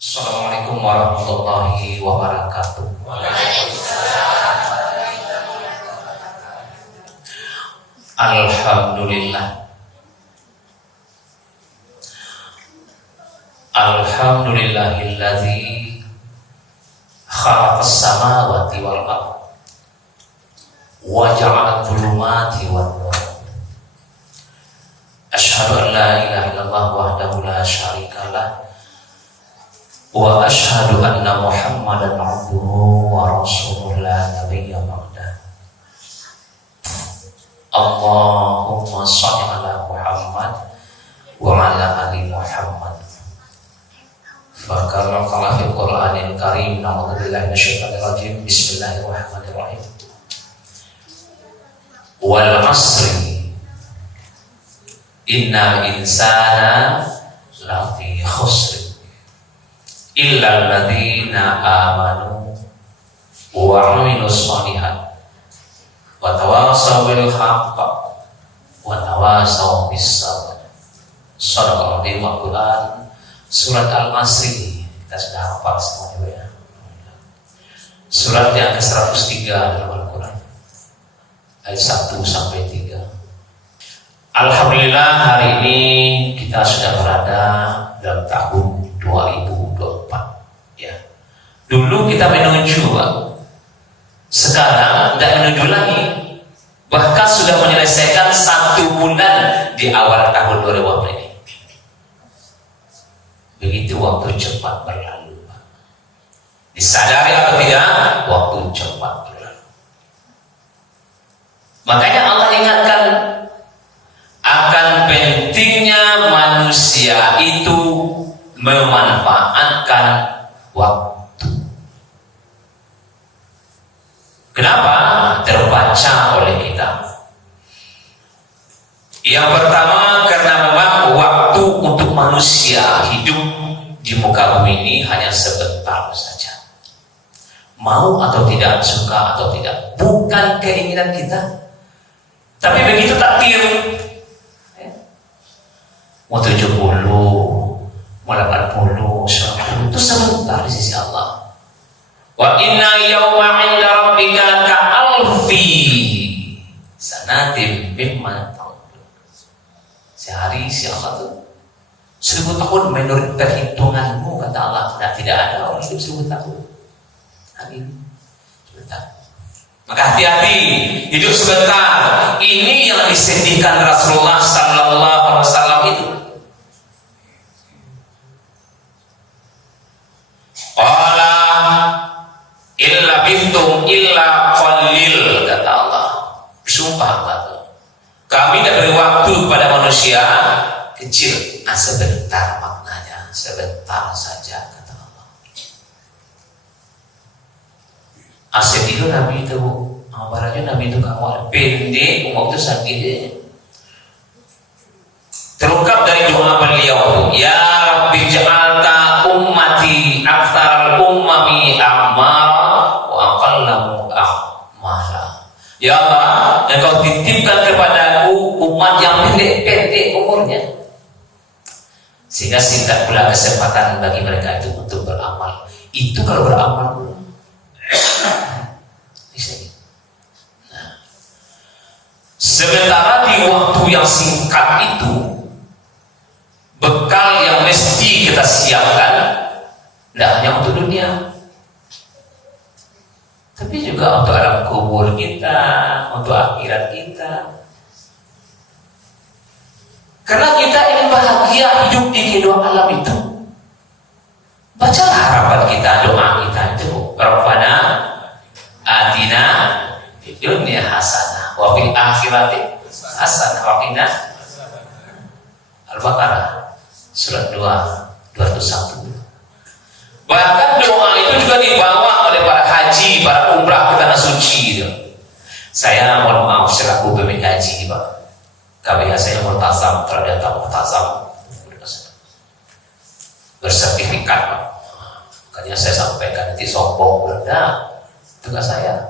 Assalamualaikum warahmatullahi wabarakatuh. Alhamdulillah. Alhamdulillahilladzi khalaqas samawati wal ardh wa ja'ala adh-dhulumati wan nur. Asyhadu an la ilaha illallah wahdahu la syarika lah wa asyhadu anna Muhammadan abduhu wa rasuluhu la nabiyya ba'dah. Allahumma shalli ala Muhammad wa ala ali Muhammad. Fakar qala fil Qur'anil Karim, na'udzubillahi minasyaitonir rajim. Bismillahirrahmanirrahim. Wal 'asri innal insana lafi khusr illal ladzina amanu wa 'amilus shalihat wa tawassaw bil haqq wa tawassaw bis sabr. Shadaqallahu Al-Quran, surat Al-Asri. Kita sudah hafal semuanya ya. Surat yang ke-103 dalam Al-Quran, ayat 1 sampai 3. Alhamdulillah, hari ini kita sudah berada dalam tahun 2024 ya. Dulu kita menuju, Pak. Sekarang tidak menuju lagi. Bahkan sudah menyelesaikan 1 bulan di awal tahun 2024 ini. Begitu waktu cepat berlalu, Pak. Disadari atau tidak, waktu cepat berlalu. Makanya Allah ingatkan akan pentingnya manusia itu memanfaatkan waktu. Kenapa? Terbaca oleh kita. Yang pertama, karena memang waktu untuk manusia hidup di muka bumi ini hanya sebentar saja. Mau atau tidak, suka atau tidak, bukan keinginan kita. Tapi begitu takdir, mau 70, mau 80, 100, itu sebentar di sisi Allah. Wa inna yawma 'inda rabbika ka'alfi sanatin mimma ta'udun. Sehari si Allah itu 1000 tahun menurut perhitunganmu, kata Allah. Nah, tidak ada orang hidup 1000 tahun. Hari ini sebentar. Maka hati-hati, hidup sebentar. Ini yang disedihkan Rasulullah sallallahu alaihi wasallam itu. Qala illa bintum illa qalil, kata Allah. Sumpah Allah, kami tidak beri waktu kepada manusia kecil. Sebentar, maknanya sebentar saja, kata Allah. Asyik itu Nabi itu, amaranya Nabi itu kawal pendek, umur itu sakit. Terungkap dari doa beliau, ya Rabbi ja'alta ummati aktsar ummami a'mal wa aqallahu a'mala. Ya Allah, Engkau titipkan kepadaku umat yang pendek-pendek umurnya, sehingga singkat pula kesempatan bagi mereka itu untuk beramal. Itu kalau beramal bisa. Nah, sementara di waktu yang singkat itu, bekal yang mesti kita siapkan tidak hanya untuk dunia, tapi juga untuk alam kubur kita, untuk akhirat kita. Karena kita ingin bahagia hidup di kedua alam itu. Bacalah harapan kita, doa kita itu. Rabbana atina fid dunya hasanah wa fil akhirati hasanah wa qina. Al-Baqarah surat 201. Bahkan doa itu juga dibawa oleh para haji, para umrah ke tanah suci itu. Saya mohon maaf selaku pemimpin haji, Pak. KBH saya multazam, terhadap multazam bersertifikat, Pak. Makanya saya sampaikan, nanti sombong berada tugas saya.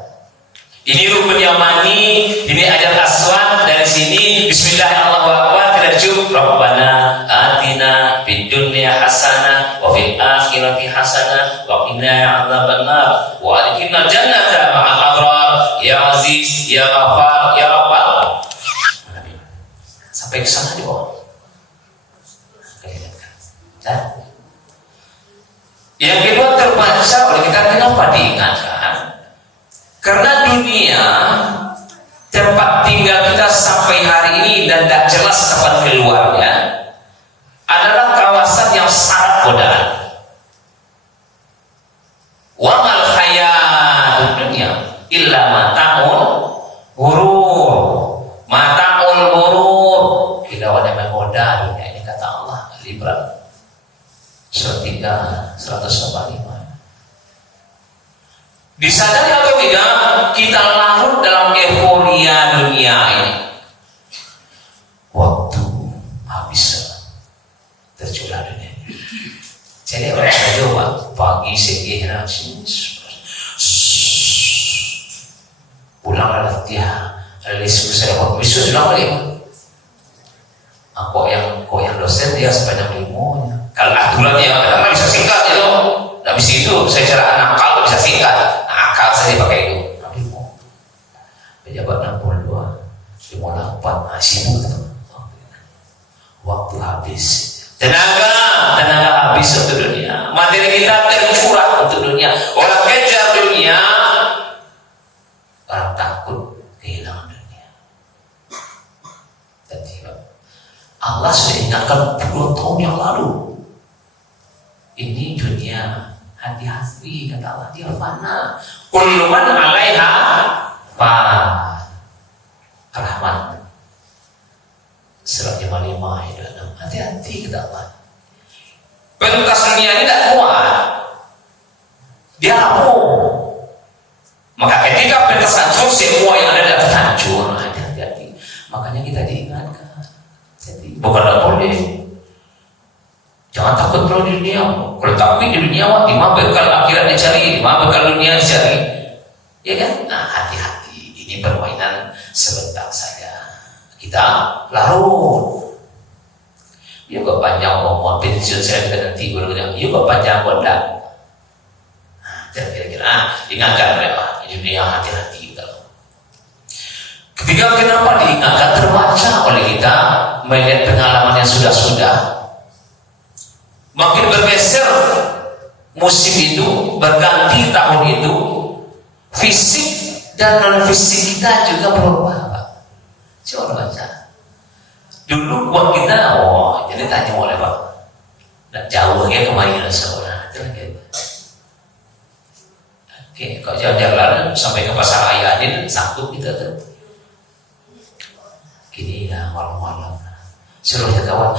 Ini rukun yamani, ini ajar aswad. Dari sini Bismillahirrahmanirrahim, kita cukup. Rabbana atina fid dunya hasanah wa fil akhirati akhirati hasanah wa qina adzabannar wa adkhilna jannata ma'al abrar ya aziz ya ghafar ya rabbal alamin. Sampai ke sana di bawah. Nah, yang kedua terbaca oleh kita, kenapa diingatkan? Karena dunia tempat tinggal kita sampai hari ini dan tidak jelas kapan keluarnya adalah kawasan yang sangat godaan. Wa mal hayatud dunya illa mata'ul ghurur. Mata'ul ghurur. Tidak ada menggoda dunia ini, kata Allah Al-Imran surat 3 185. Disadari atau tidak, kita larut dalam euforia dunia ini. Waktu habis tercurah dunia. Jadi orang saya coba pagi segera pulang latihan, lesku saya buat besok sudah balik. Kok yang dosen dia sebanyak limonya. Kalau aturannya kadang bisa singkat ya loh. Habis itu saya cara nakal bisa singkat. Akal saja pakai itu. Tapi mau pejabat 62, 58 sibuk tuh. Waktu habis. Tenaga habis untuk dunia. Materi kita tercurah untuk dunia. Orang kejar dunia, orang takut kehilangan dunia. Jadi Allah sudah ingatkan puluhan tahun yang lalu. Ini dunia, hati-hati, kata Allah, dia fana. Kullu man 'alaiha fan. Rahman surat 55 ayat 6. Hati-hati, kata Allah. Pentas dunia ini tidak kuat, dia rapuh. Maka ketika pentas hancur, semua yang ada dapat hancur. Hati-hati. Makanya kita diingatkan. Jadi bukan tidak boleh. Jangan takut bro di dunia. Kalau takut di dunia, di mana bekal akhirat dicari, di mana bekal dunia dicari, ya kan? Nah, hati-hati. Ini permainan sebentar saja. Kita larut. Juga panjang ngomong pensiun saya nanti gurunya. Juga panjang kondak. Nah, kira-kira ingatkan mereka di dunia, hati-hati. Ketiga, kenapa diingatkan? Terbaca oleh kita melihat pengalaman yang sudah-sudah. Makin bergeser musim itu, berganti tahun itu, fisik dan non fisik kita juga berubah. Coba baca. Dulu buat kita, jadi tanya oleh Pak, nggak jauh ya kemarin seorang. Oke, kalau jalan-jalan sampai ke pasar raya ini sanggup kita tuh. Gini ya malam-malam. Seluruhnya kawan,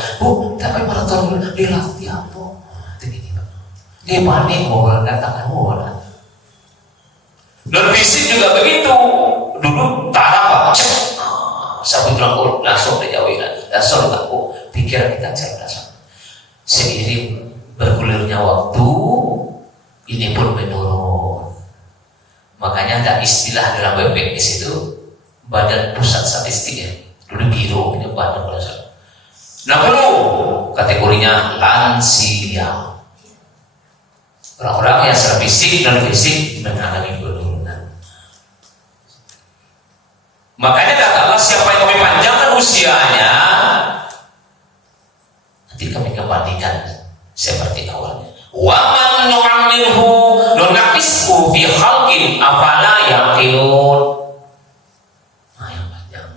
tapi malah tahun dilatih apa? Dia panik mau datangkan orang. Dan fisik juga begitu. Dulu tak apa, cek. Sampai bilang langsung dijauhkan, langsung aku pikiran kita cerdas. Seiring bergulirnya waktu, ini pun menurun. Makanya ada istilah dalam BPS itu Badan Pusat Statistik ya. Dulu biro ini Badan Pusat. 60 kategorinya lansia. Orang-orang yang secara fisik dan fisik mengalami penurunan. Makanya kata Allah, siapa yang kami panjangkan usianya, nanti kami kembalikan seperti awalnya. Wa man nu'ammirhu nunaqishu fi khalqin afala yaqilun. Nah, yang panjang.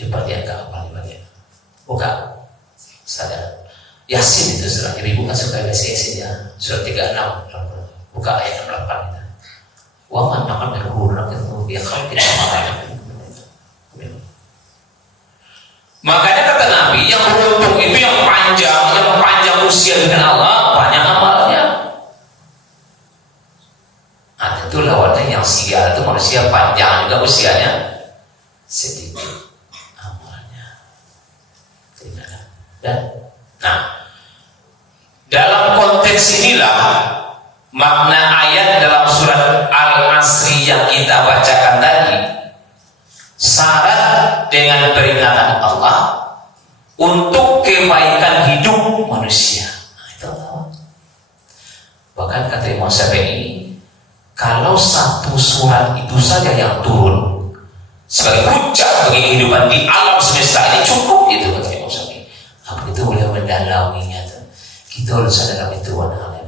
Di bagian ke apa di bagian? Bukan. Sadar. Yasin itu surat ibu kan suka Yasin ya. Surat 36. Buka ayat 68 itu. Wa man nu'ammirhu nunaqishu fi khalqin afala yaqilun. Makanya kata Nabi, yang beruntung itu yang panjang usia dengan Allah, banyak amalnya. Nah, itu lawannya yang sial itu manusia panjang juga usianya, sedikit amalnya. Dan, nah, dalam konteks inilah makna ayat dalam surat Al-Asri yang kita bacakan tadi. Syarat dengan peringatan Allah untuk kebaikan hidup Imam Syafi'i, kalau satu surat itu saja yang turun sebagai hujah bagi kehidupan di alam semesta ini cukup itu, kata Imam Syafi'i. Apa itu boleh mendalaminya tuh? Kita harus sadar itu aneh-aneh.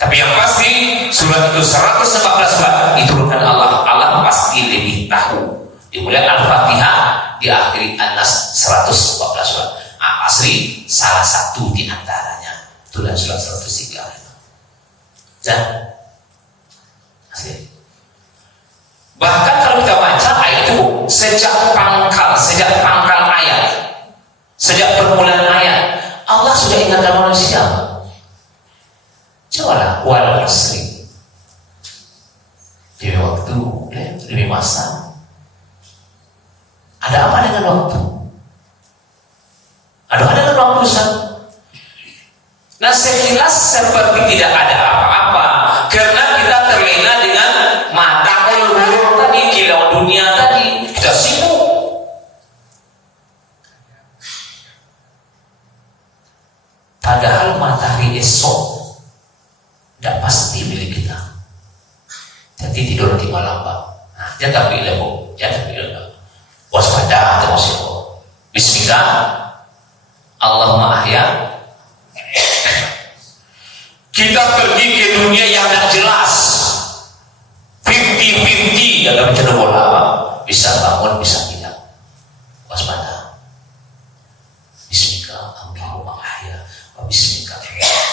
Tapi yang pasti surat itu 114 surat diturunkan Allah. Allah pasti lebih tahu. Dimulai Al-Fatihah, diakhiri An-Nas 114 surat. Asri salah satu di antaranya. Itulah surat 103. Dan asli. Bahkan kalau kita baca ayat itu sejak pangkal ayat, sejak permulaan ayat, Allah sudah ingatkan manusia. Cobalah wal asri. Demi waktu, demi masa. Ada apa dengan waktu? Ada apa dengan waktu, Ustaz? Nah, sekilas seperti tidak ada apa-apa, karena kita terlena dengan mata ulur tadi, kilau dunia tadi, kita sibuk. Padahal matahari esok tidak pasti milik kita. Jadi tidur di malam, Pak. Nah, jangan pilih, Bu. Jangan pilih. Waspada terus. Bismillah. Allahumma ahya. Kita pergi ke dunia yang tidak jelas. 50-50 dalam cerita bola, Pak. Bisa bangun, bisa tidak. Waspada. Bismillah. Allahumma ahya. Bismillah.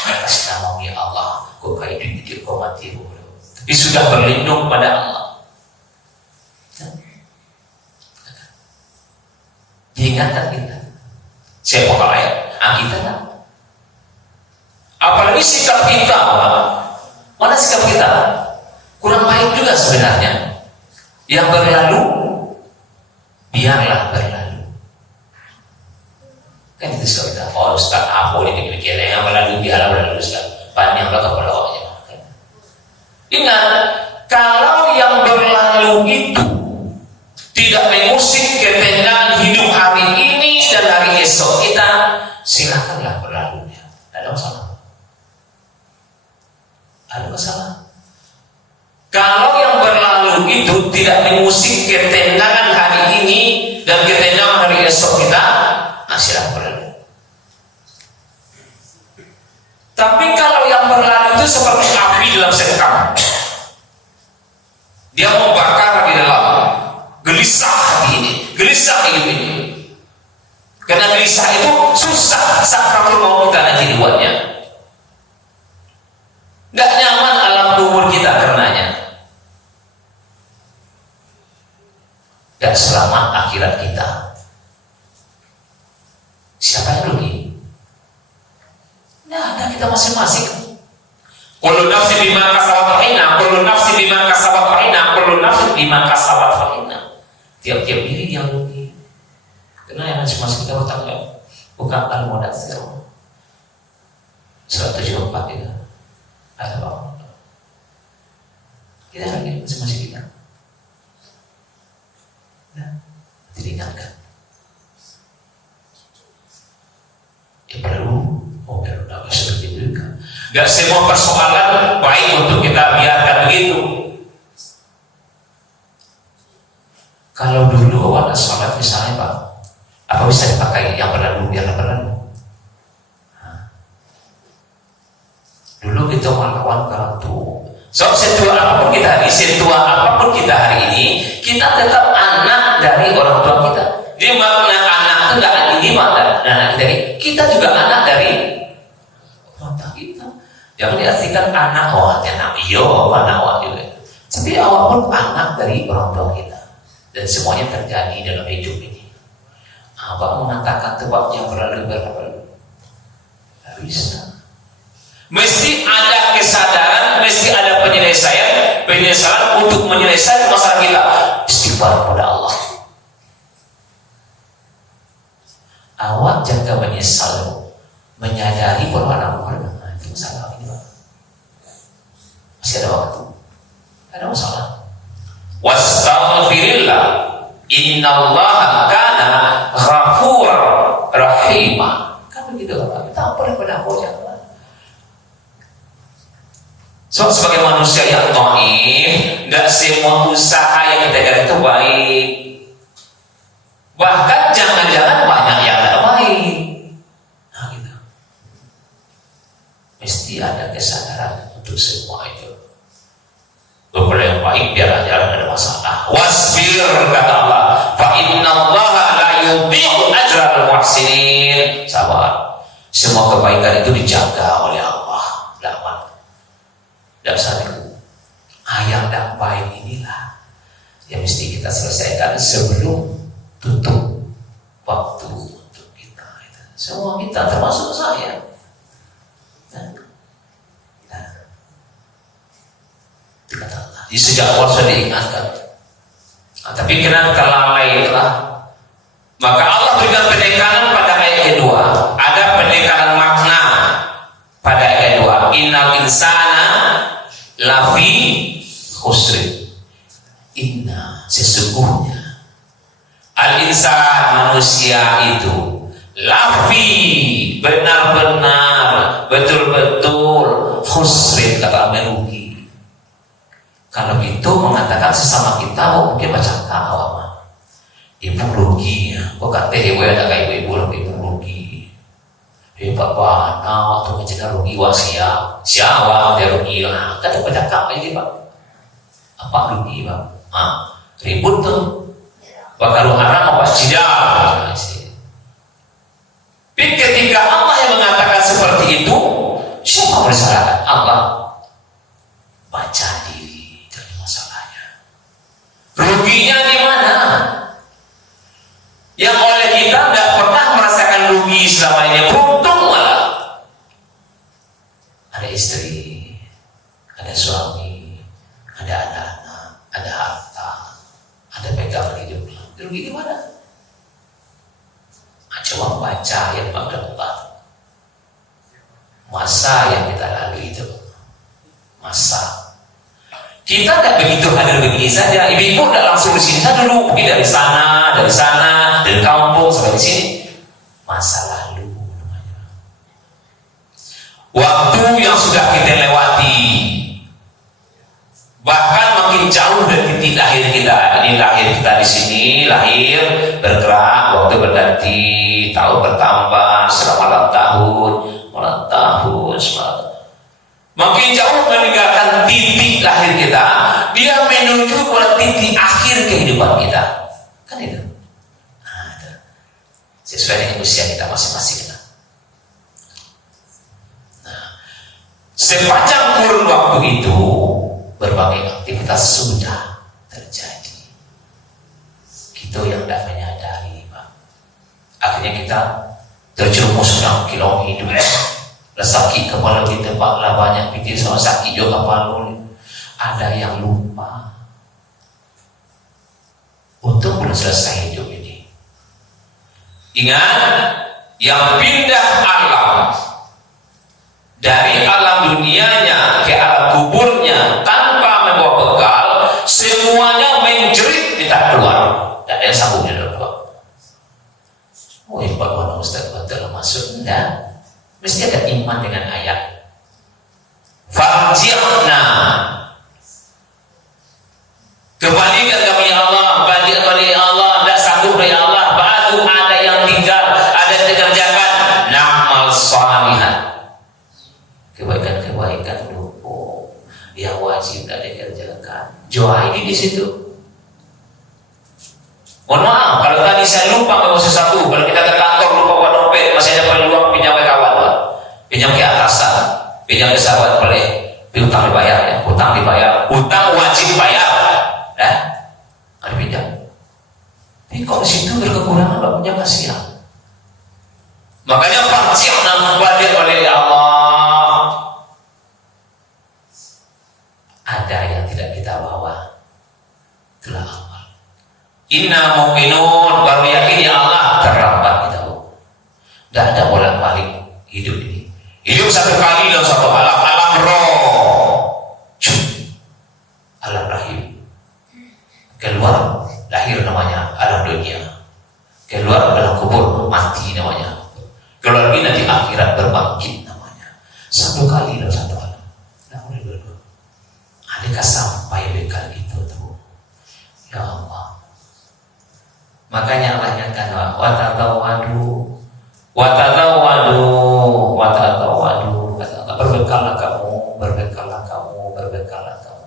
Atas nama Allah. Kau hidup hidup kau mati. Tapi sudah berlindung pada Allah. Diingatkan kita. Siapa ayat? Kita tak. Apalagi sikap kita, mana sikap kita? Kurang baik juga sebenarnya. Yang berlalu, biarlah berlalu. Kan itu sikap kita. Oh Ustaz, apa ini demikian yang berlalu, biarlah berlalu Ustaz. Panjanglah kepala awaknya. Ingat, kalau yang berlalu itu tidak mengusik ketenangan hidup hari ini dan hari esok kita, silakanlah berlalunya. Tidak ada masalah. Ada masalah. Kalau yang berlalu itu tidak mengusik ketenangan hari ini dan ketenangan hari esok kita, silakan berlalu. Tapi kalau yang berlalu itu seperti api dalam sekam, dia mau bakar di dalam, gelisah hati ini, gelisah hidup ini. Karena gelisah itu susah sakratul maut kita nanti dibuatnya. Gak nyaman alam kubur kita karenanya. Gak selamat akhirat kita. Siapa yang rugi? Nah, ada kita masing-masing. Kullu nafsin bima kasabat rahina, kullu nafsin bima kasabat rahina, kullu nafsin bima kasabat rahina. Tiap-tiap diri yang rugi. Karena yang masing-masing kita bertanggung jawab. Bukan Al-Mudaththir 174 itu. Ada apa? Kita lagi masing-masing kita. Nah, diingatkan. Ya perlu seperti itu. Gak semua persoalan baik untuk kita biarkan begitu. Kalau dulu ada sholat misalnya Pak, apa bisa dipakai yang berlalu biarlah berlalu? Dulu kita melawan orang tua. So setua apapun kita hari ini, kita tetap anak dari orang tua kita. Dia makna anak itu nggak ini makna anak kita juga anak dari orang tua kita. Jangan diartikan anak anak juga. Tapi awak pun anak dari orang tua kita. Dan semuanya terjadi dalam hidup ini. Abang mengatakan sebab yang berlalu. Tidak bisa. Mesti ada kesadaran, mesti ada penyesalan untuk menyelesaikan masalah kita. Istighfar kepada Allah. Awak jaga menyesal, menyadari bahwa anak itu masalah ini. Masih ada waktu. Ada masalah. Wastaghfirillah, innallaha kana ghafur rahimah. Kan begitu Pak. Kita boleh pada Allah. So, sebagai manusia yang dhaif, nggak semua usaha yang kita jalan itu baik. Bahkan jangan-jangan banyak yang tidak baik. Nah, gitu. Mesti ada kesadaran untuk semua itu. Beberapa yang baik biar aja ada masalah. Wasbir kata Allah, fa innallaha la yudhi'u ajral muhsinin. Sabar. Semua kebaikan itu dijaga oleh Allah. Tidak satu yang tidak baik inilah yang mesti kita selesaikan sebelum tutup waktu untuk kita. Semua kita termasuk saya. Di sejak awal sudah diingatkan. Tapi kenapa lalai itulah? Maka Allah berikan penekanan pada ayat kedua. Ada penekanan makna pada ayat kedua. Innal insana lafi khusri. Inna, sesungguhnya al-insan, manusia itu lafi, benar-benar, betul-betul khusri, kata merugi. Kalau itu mengatakan sesama kita, mungkin baca awam. Ibu rugi, kok kata ibu ada kayak ibu rugi. Bapak, nah waktu mencegah rugi wasia, siapa dia rugi lah. Kata baca apa ini pak? Apa rugi pak? Ribut tuh. Bakal haram apa tidak? Tapi ketika Allah yang mengatakan seperti itu, siapa boleh salahkan? Allah baca diri dari masalahnya. Ruginya di mana? Yang oleh kita tidak pernah merasakan rugi selama ini, beruntung malah. Ada istri, ada suami, ada anak-anak, ada harta, ada pegangan hidupnya. Rugi di mana? Coba baca ayat 44. Masa yang kita lalui itu, masa kita tidak begitu hadir begini saja. Ibu-ibu tidak langsung di sini saja dulu, mungkin dari sana, dari kampung sampai di sini. Masa lalu namanya. Waktu yang sudah kita lewati, bahkan makin jauh dari titik lahir kita. Ini lahir kita di sini, lahir, bergerak, waktu berganti, tahun bertambah, selama malam tahun, semalam. Makin jauh meninggalkan titik lahir kita, dia menuju pada titik akhir kehidupan kita. Kan itu. Sesuai dengan usia kita masing-masing. Nah, sepanjang kurun waktu itu, berbagai aktivitas sudah terjadi. Kita yang tidak menyadari, Pak. Akhirnya kita terjerumus dalam kilau hidup. Sakit kepala di tempat lah, banyak pikir soal sakit juga kepala. Ada yang lupa. Untuk belum selesai hidup ini. Ingat, yang pindah alam dari alam dunianya ke alam kuburnya tanpa membawa bekal, semuanya menjerit minta keluar. Tidak ada yang sanggup di dalam keluar. Oh, hebat mana Ustaz, betul masuk? Enggak. Mesti ada iman dengan ayat. Farji'na, kembalikan kami ya Allah, kembali ya Allah, tidak sanggup ya Allah. Baru ada yang tinggal, ada yang dikerjakan. Na'mal shalihan, kebaikan dulu yang wajib tidak dikerjakan. Doa ini di situ. Mohon maaf kalau tadi saya lupa bawa sesuatu. Kalau kita ke kantor lupa bawa dompet, masih ada peluang pinjam ke kawan, pinjam ke atasan, pinjam ke sahabat, boleh. Hutang dibayar ya, hutang dibayar, hutang wajib bayar, ya. Ada pinjam. Tapi kalau di situ berkekurangan, Pak, punya kasihan. Makanya farji'na, kembali oleh Allah. Ada yang tidak kita bawa, itulah amal. Inna mu'minun, baru yakin ya Allah, terlambat kita. Tidak ada bolak-balik hidup ini. Hidup satu kali dalam satu alam, alam roh, alam rahim. Keluar, lahir namanya alam dunia. Keluar dalam kubur, mati namanya. Keluar lagi nanti akhirat berbangkit namanya. Satu kali dalam satu alam. Nah, boleh dua-dua. Makanya Allah nyatakan watatawadu, watatawadu, watatawadu. Berbekallah kamu, berbekallah kamu, berbekallah kamu.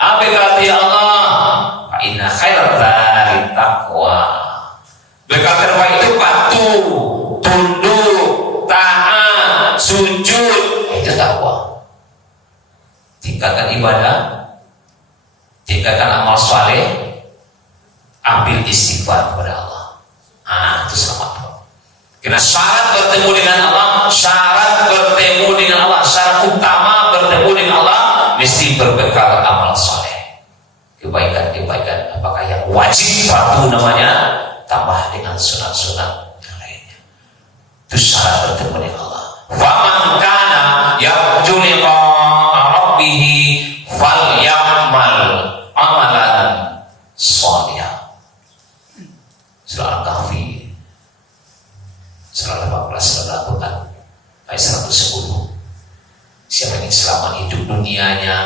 Apa kata Allah? Fa inna khairat dzari taqwa. Bekal terbaik itu patuh, tunduk, taat, sujud. Itu takwa. Tingkatkan ibadah, tingkatkan amal saleh, ambil istighfar kepada Allah. Itu selamat. Karena syarat bertemu dengan Allah, syarat bertemu dengan Allah, syarat utama bertemu dengan Allah mesti berbekal amal saleh. Kebaikan-kebaikan apakah yang wajib fardu namanya, tambah dengan sunat-sunat yang lainnya. Itu syarat bertemu dengan Allah. Faman kana yarju liqa'a rabbih falyamal amalan shalihan. Surah Al-Kahfi surah 18 surah Al-Quran ayat 110. Siapa yang selamat hidup dunianya,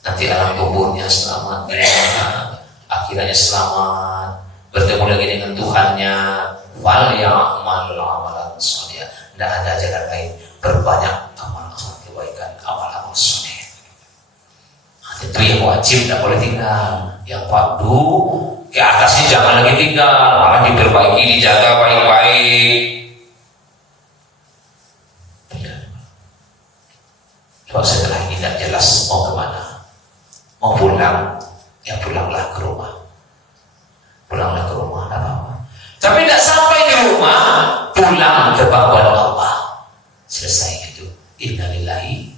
nanti alam kuburnya selamat, akhirnya selamat, bertemu lagi dengan Tuhannya, wal ya'mal amalan shalihan. Tidak ada jalan lain, berbanyak amal kebaikan, amal saleh. Itu yang wajib, tidak boleh tinggal. Yang fardu ke atasnya jangan lagi tinggal, malah diperbaiki, dijaga baik-baik. Sebab setelah ini tidak jelas mau kemana, mau pulang, ya pulanglah ke rumah. Pulanglah ke rumah, tidak apa-apa. Tapi tidak sampai di rumah, pulang ke kepada Allah. Selesai itu. Innalillahi.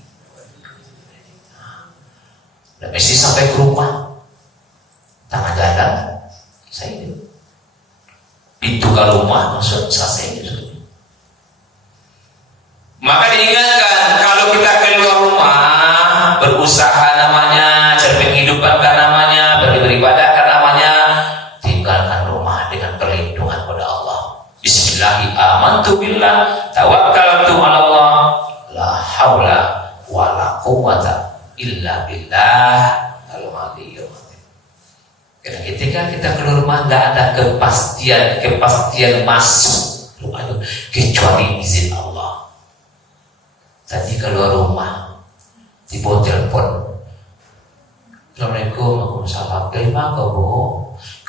Dan mesti sampai ke rumah. Tangan jalan, saya itu. Pintu ke rumah, maksud selesai itu. Maka diingatkan, kalau kita keluar rumah, berusaha namanya, cari penghidupan kan namanya, beribadah kan namanya, tinggalkan rumah dengan perlindungan kepada Allah. Bismillahi amantu billah, tawakkaltu ala Allah, la haula wa la quwwata illa billah al-aliyyil azim. Karena ketika kita keluar rumah tidak ada kepastian masuk rumah itu kecuali izin Allah. Tadi keluar rumah, tiba telepon, Assalamualaikum, Waalaikumsalam. Dari mana kau, Bu?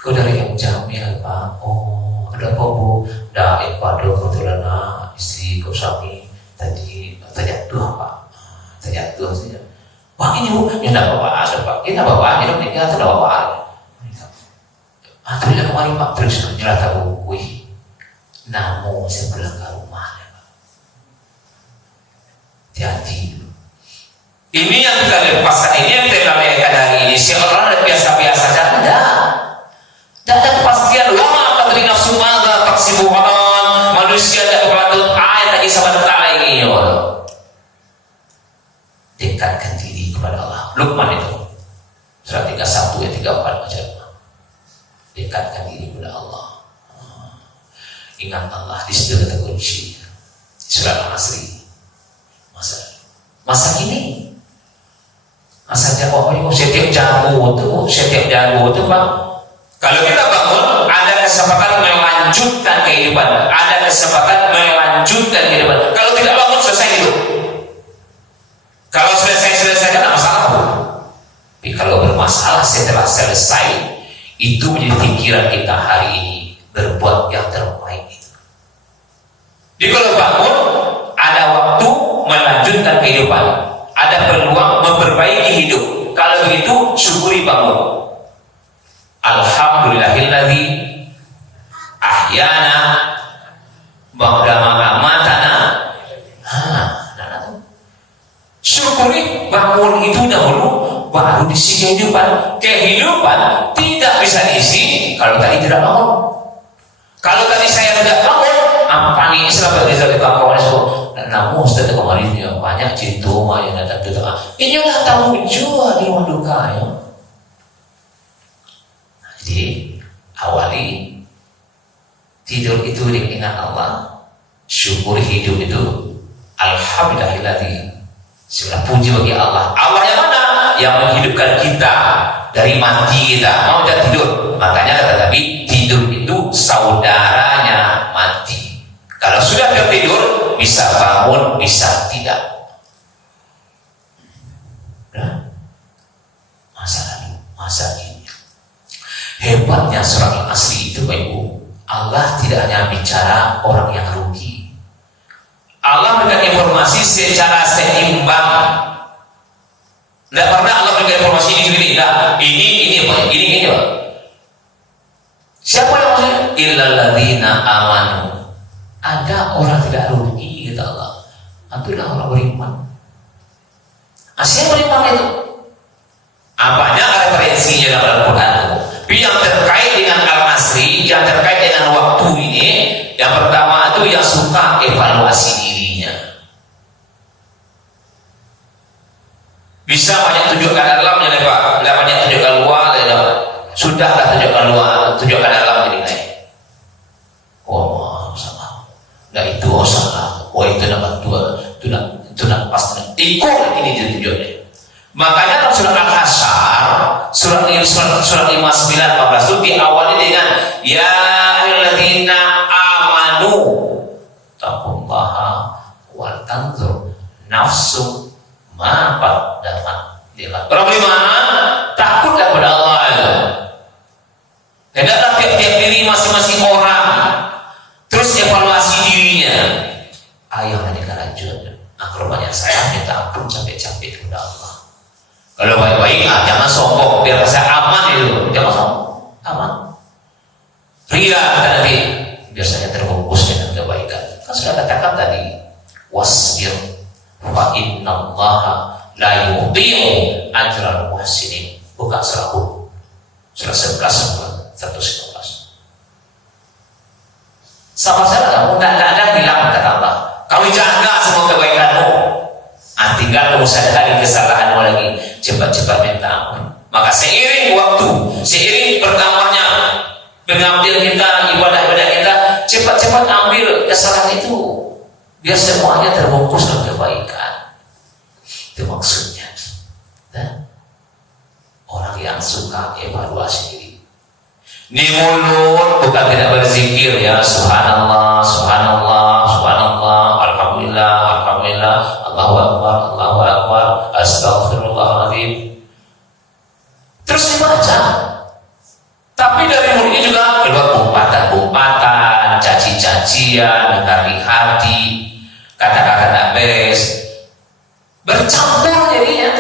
Kau dari yang Jamil, Pak. Oh, ada apa, Bu? Dah, Pak, kebetulan istri kau suami tadi terjatuh, Pak. Terjatuh saja. Wah, ini Bu, ya tidak apa-apa, ada Pak. Kita bapak, ini meninggal, tidak apa-apa. Terus kemarin Pak, terus menyerah tahu, wih, namun saya pulang ke rumah. Hati-hati. Ini yang kita lepaskan, ini yang kita lalaikan hari ini. Si orang ada biasa-biasa saja. Tidak ada kepastian. Lama apa dari nafsu mata taksibu orang manusia tidak berlatut ayat lagi sama tak lagi. Dekatkan diri kepada Allah. Luqman itu surah 31 ayat 34 macam. Dekatkan diri kepada Allah. Ingat Allah di situ kata kunci. Surah Al-Asri. Masa kini, masa jauh setiap jago itu Pak. Kalau kita bangun, ada kesempatan melanjutkan kehidupan, ada kesempatan melanjutkan kehidupan. Kalau tidak bangun, selesai hidup. Kalau selesai tidak masalah. Tapi kalau bermasalah setelah selesai, itu menjadi pikiran kita hari ini berbuat yang terbaik itu. Jadi kalau bangun, ada waktu melanjutkan kehidupan, ada peluang memperbaiki hidup. Kalau begitu, syukuri bangun. Alhamdulillahilladzi ahyana ba'da ma amatana. Syukuri bangun itu dahulu, baru diisi kehidupan. Kehidupan tidak bisa diisi kalau tadi tidak bangun. Kalau tadi saya tidak bangun, apa nih istilah dari kawan itu? Namun setelah kemarin ya, banyak cinta yang datang ke tengah. Inilah tamu jua di rumah duka ya. Jadi awali tidur itu dengan Allah, syukur hidup itu alhamdulillahilladzi. Segala puji bagi Allah. Allah yang mana? Yang menghidupkan kita dari mati kita. Mau tidak tidur? Makanya kata Nabi, tidur saudaranya mati. Kalau sudah tertidur, bisa bangun, bisa tidak. Nah, masa lalu, masa ini. Hebatnya surat Al-Asri itu, Ibu, Allah tidak hanya bicara orang yang rugi. Allah memberikan informasi secara seimbang. Tidak pernah Allah memberikan informasi ini, ini, Pak. Siapa yang maksudnya? Illal ladzina amanu. Ada orang tidak rugi, kata Allah. Itu adalah orang beriman. Siapa beriman itu? Apanya referensinya dalam Al-Quran? Yang terkait dengan Al-Asri, yang terkait dengan waktu ini, yang pertama itu yang suka evaluasi dirinya. Bisa banyak tunjukkan dalamnya, Pak. Tidak banyak tunjukkan luar, sudahlah tunjukkan luar, tunjukkan dalam diri lain. Oh, salah. Nah itu salah. Oh itu dapat dua, itu nak pas. Ikut ini ditunjukkan. Makanya dalam surat Al-Hasyr, surat 59 14 itu diawali dengan ya ayyuhalladzina amanu taqullaha wal tanzur nafsum ma qaddamat lihat. Orang beriman takut kepada Allah itu. Hendaklah tiap-tiap diri masing-masing orang terus evaluasi dirinya. Ayo menikah lanjut. Akrobatnya saya minta ampun capek-capek kepada Allah. Kalau baik-baik, jangan sombong. Biar saya aman itu. Jangan sombong. Aman. Ria nanti. Biar saya terbungkus dengan kebaikan. Kan sudah katakan tadi. Wasbir. Fa innallaha la yudhi'u ajral muhsinin. Bukan surah 11 119. Sama saja kamu tidak ada bilang kata Allah. Kamu jaga semua kebaikanmu. Tinggal kamu sadari kesalahanmu lagi. Cepat-cepat minta ampun. Maka seiring waktu, seiring bertambahnya pengabdian kita, ibadah-ibadah kita, cepat-cepat ambil kesalahan itu. Biar semuanya terbungkus dengan kebaikan. Itu maksudnya. Dan orang yang suka evaluasi diri. Di mulut bukan tidak berzikir ya, subhanallah, subhanallah, subhanallah, alhamdulillah, alhamdulillah, Allahu akbar, astagfirullahaladzim. Terus dibaca. Tapi dari mulut ini juga keluar umpatan-umpatan, caci-cacian, mengari hati, kata-kata tak beres, bercampur jadinya.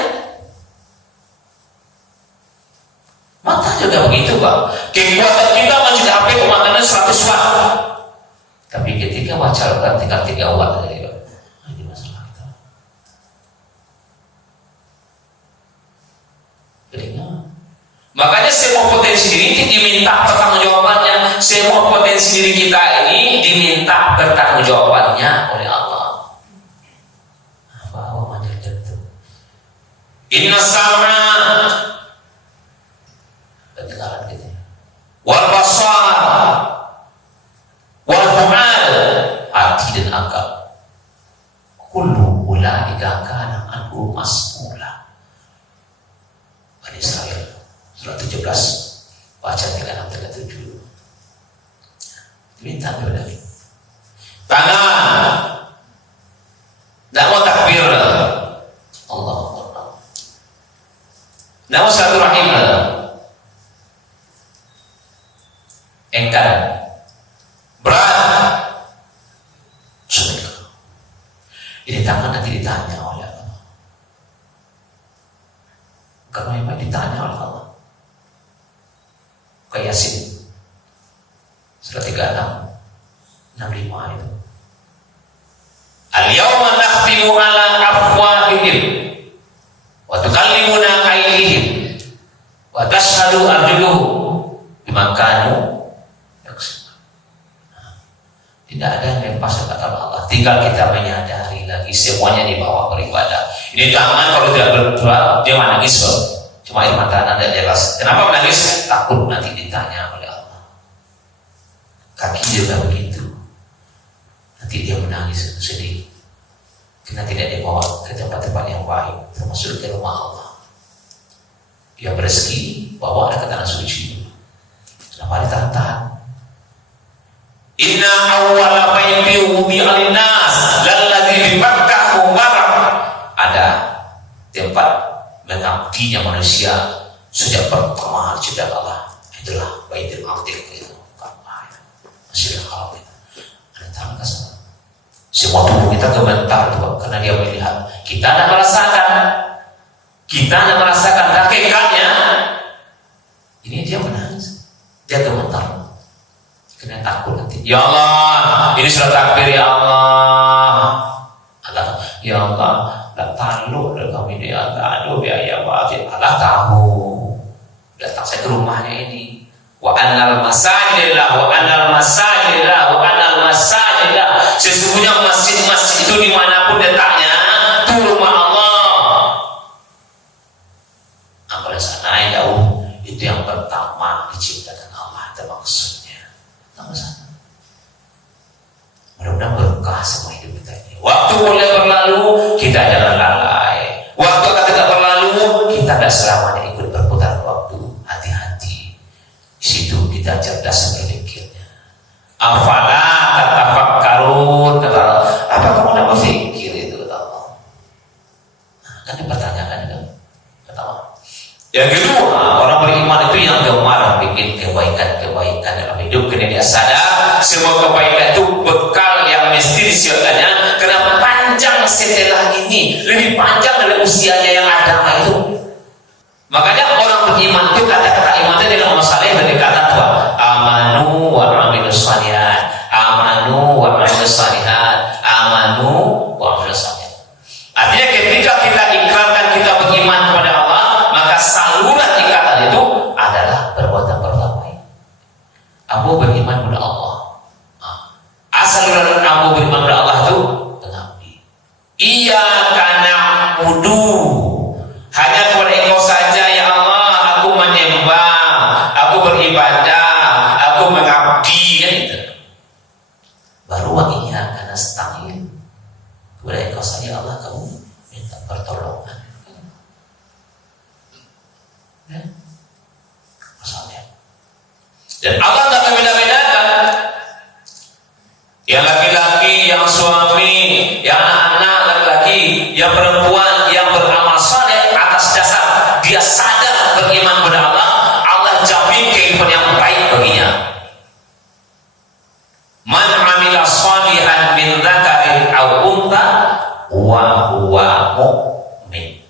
Mata juga begitu, Pak. Kekuatan kita masih HP kematannya 100 watt. Tapi ketika baca Al-Quran tinggal 3 watt saja, Pak. Ini masalah kita. Makanya semua potensi diri ini diminta pertanggungjawabannya. Semua potensi diri kita ini diminta pertanggungjawabannya oleh Allah. Apa macam itu? Inna sama pendengaran kita, wal basar, wal fu'ad, hati dan akal. Kullu ulaika kana anhu mas'ula. Bani Israil Surah 17 baca 36-37. Minta kepada tangan tidak mau takbir Allah Akbar, tidak mau silaturahim engkar berat sulit. Ini tangan nanti ditanya oleh Allah. Karena memang ditanya oleh Allah. Kayak Yasin surah 36 65 itu. Al-yawma nakhtimu ala afwahihim wa tukallimuna aydihim wa tashhadu arjuluhum bima kanu yaksubun. Tidak ada yang lepas kata Allah. Tinggal kita menyadari lagi semuanya dibawa beribadah. Ini tangan kalau tidak berdoa dia menangis loh. Cuma air mata anda jelas. Kenapa menangis? Takut nanti ditanya oleh Allah. Kaki juga begitu. Nanti dia menangis sedih. Karena tidak dibawa ke tempat-tempat yang baik, termasuk ke rumah Allah. Dia berezeki, bawa ke tanah suci. Kenapa ditahan-tahan? Inna awwala baiti wudi'a lin-nas lalladzi bi Makkah mubarak. Ada tempat mengabdinya manusia sejak pertama diciptakan Allah. Itulah Baitul Atiq itu. Masjidil Haram. Ada tangga sana. Semua tubuh kita gemetar karena dia melihat. Kita tidak merasakan. Kita tidak merasakan hakikatnya. Ini dia menangis. Dia gemetar. Kena takut nanti. Ya Allah, ini sudah takbir ya Allah. Allah, ya Allah, tak tahu dah kami dia tak ada biaya wajib. Allah tahu. Datang saya ke rumahnya ini. Wa annal masajidillah, wa annal masajidillah, wa annal masajidillah. Sesungguhnya masjid-masjid itu dimanapun letaknya, itu rumah Allah. Apalagi sana jauh, itu yang pertama diciptakan Allah, termaksudnya. Mudah-mudahan berkah semua hidup kita ini. Waktu boleh berlalu, kita jangan lalai. Waktu akan tidak berlalu, kita tidak selamanya ikut berputar waktu. Hati-hati. Di situ kita cerdas memikirnya. Afala tatafakkarun. Apa kamu tidak berpikir itu? Kata Allah. Kan dipertanyakan itu. Pertama. Yang kedua, orang beriman itu yang gemar bikin kebaikan-kebaikan dalam hidup. Karena dia sadar semua kebaikan itu bekal yang mesti disiapkannya. Karena panjang setelah ini, lebih panjang dari usianya yang ada itu. Makanya orang beriman itu kata-kata iman itu dalam masalah dari kata tua. Amanu wa amilus shalihat. Amanu wa amilus shalihat. Amanu wa amilus shalihat. Artinya ketika kita ikrarkan kita beriman kepada Allah, maka saluran ikatan itu adalah perbuatan-perbuatan baik. Aku beriman kepada Allah. Asal kamu beriman kepada Allah itu mengabdi. Iyyaka na'budu. Hanya kepada Engkau saja ya Allah aku menyembah, aku beribadah, aku mengabdi, kan itu. Baru wa iyyaka nasta'in. Kepada Engkau saja Allah kamu minta pertolongan. Ya. Masalahnya. Dan Allah tak membeda-bedakan. Yang laki-laki, yang suami, yang anak-anak laki-laki, yang perempuan, yang beramal saleh atas dasar dia sadar beriman kepada Allah, Allah jamin kehidupan yang baik baginya. Man 'amila shalihan min dzakarin aw untha wa huwa mu'min.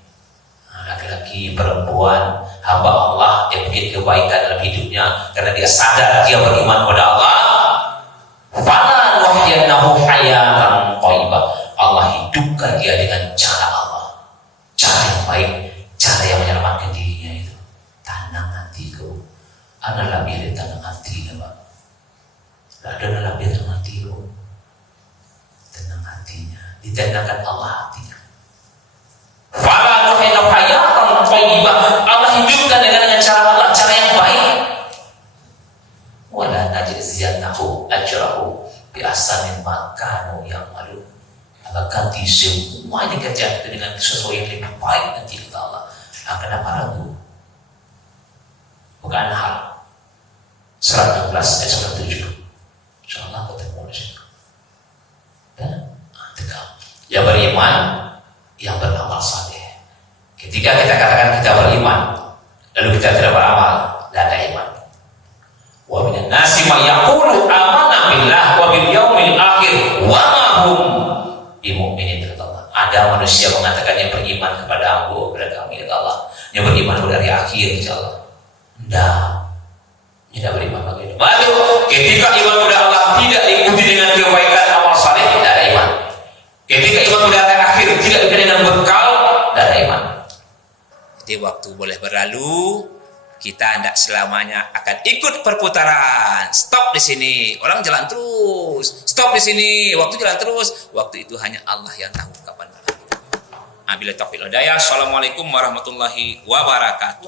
Laki-laki, perempuan, hamba Allah yang bikin kebaikan dalam hidupnya karena dia sadar dia beriman kepada Allah. Fala nuhyinahu hayatan thayyibah. Allah hidupkan dia dengan cara Allah, cara yang baik, cara yang menyelamatkan dirinya itu. Tanang hatiku, ana labir tanang hati, Pak. Ada labir tanang hatiku, tenang hatinya, ditenangkan Allah hatinya. Fala nuhyinahu hayatan thayyibah. Allah hidupkan dengan cara Allah, cara yang baik. Wala najziyannahum ajrahum bi ahsani ma kanu ya'malun. Akan ganti semua yang kerja itu dengan sesuatu yang lebih baik nanti kata Allah. Kenapa ragu? Bukan hal. Surat 16 ayat 97. Insyaallah ketemu di situ. Ya, tegak. Yang beriman, yang beramal saleh. Ketika kita katakan kita beriman, lalu kita tidak beramal, tidak ada iman. Wa minan nasi may yaqulu amanna billah wa bil yaumil akhir wa ma hum bimu'minin. Ada manusia mengatakan yang beriman kepada Aku, kepada Kami, kepada Allah, yang beriman kepada hari akhir, insyaallah. Tidak beriman lagi. Lalu ketika iman kepada Allah tidak diikuti dengan kebaikan amal saleh, tidak ada iman. Ketika iman kepada hari akhir tidak diikuti dengan bekal, tidak ada iman. Jadi waktu boleh berlalu, kita tidak selamanya akan ikut perputaran. Stop di sini, orang jalan terus. Stop di sini, waktu jalan terus. Waktu itu hanya Allah yang tahu kapan berlalu. Bila taufiq hidayah. Assalamualaikum warahmatullahi wabarakatuh.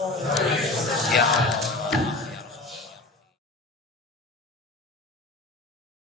Ya.